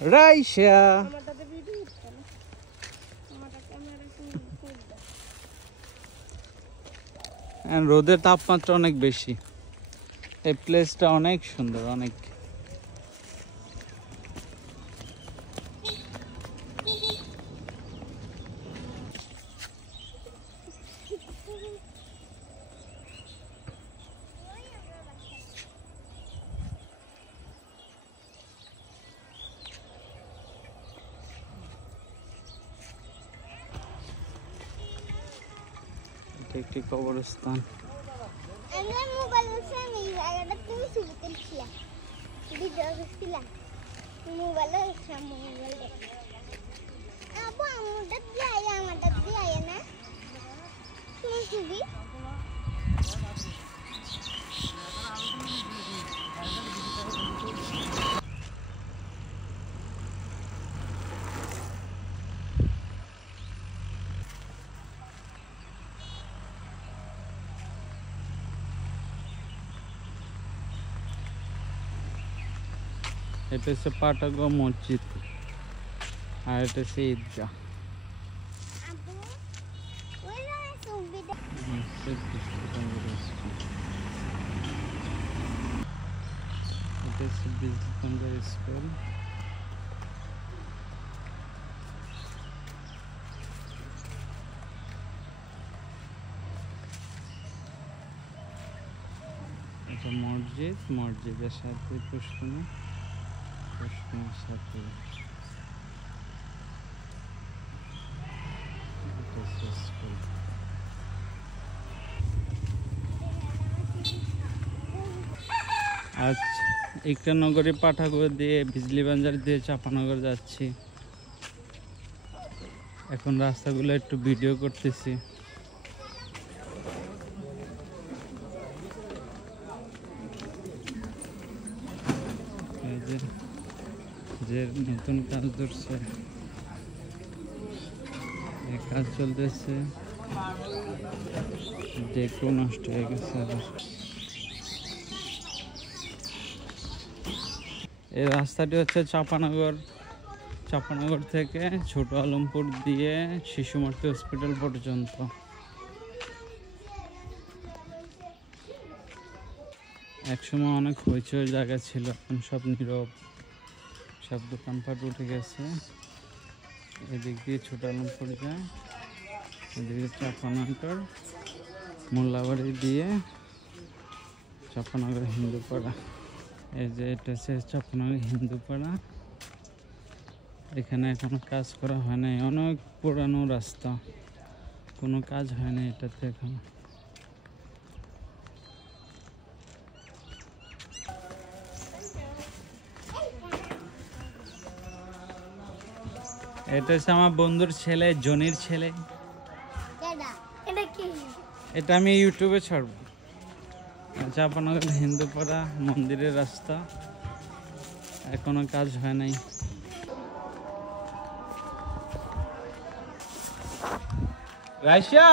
রাইসা রোদের তাপমাত্রা অনেক বেশি। এই প্লেসটা অনেক সুন্দর, অনেক। একটি কবরস্থান। এটা হচ্ছে পাটাগোয়া মসজিদ, আর এটা হচ্ছে ঈদগাহ। এটা হচ্ছে বিজলি স্কুল। এটা মসজিদ, মসজিদের সাথে পুষ্করিণী, পুষ্করিণীর সাথে স্কুল। আজ ইকরানগরে পাঠাগোয়া দিয়ে বিজলি বাজার দিয়ে চাপানগর যাচ্ছি। এখন রাস্তাগুলো একটু ভিডিও করতেছি। যে নতুন কাজ ধরছে, এই কাজ চলতেছে, দেখো নষ্ট হয়ে গেছে। এই রাস্তাটি হচ্ছে চাপানগর থেকে ছোট আলমপুর দিয়ে শিশুমূর্তি হসপিটাল পর্যন্ত। একসময় অনেক হইচই জায়গা ছিল, এখন সব নীরব, সব দোকানপাট উঠে গেছে। এদিক দিয়ে ছোট আলমপুর যায়, এদিকে চাপানগর, মোল্লাবাড়ি দিয়ে চাপানগর হিন্দুপাড়া। এই যে এটা হচ্ছে চাপানগর হিন্দুপাড়া। এখানে এখনো কাজ করা হয় নাই, অনেক পুরানো রাস্তা, কোনো কাজ হয় না এটাতে এখন। এটা হচ্ছে আমার বন্ধুর ছেলে, জনির ছেলে। এটা আমি ইউটিউবে ছাড়ব। চাপানগর হিন্দুপাড়া মন্দিরের রাস্তা, এখনো কাজ হয় নাই। রাইসা